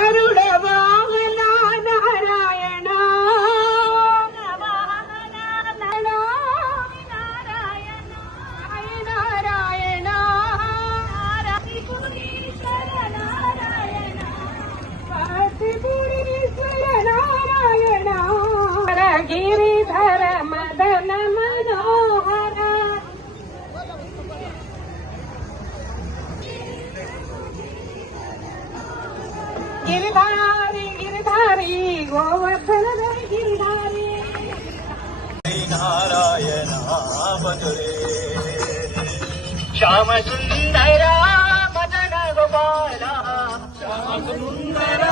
Garuda वाहना Narayan Giridhar Madan Manohar Giridhari Giridhari Govardhan Giridhari Narayan भजरे Shyam Sundara Madan Gopala Shyam Sundara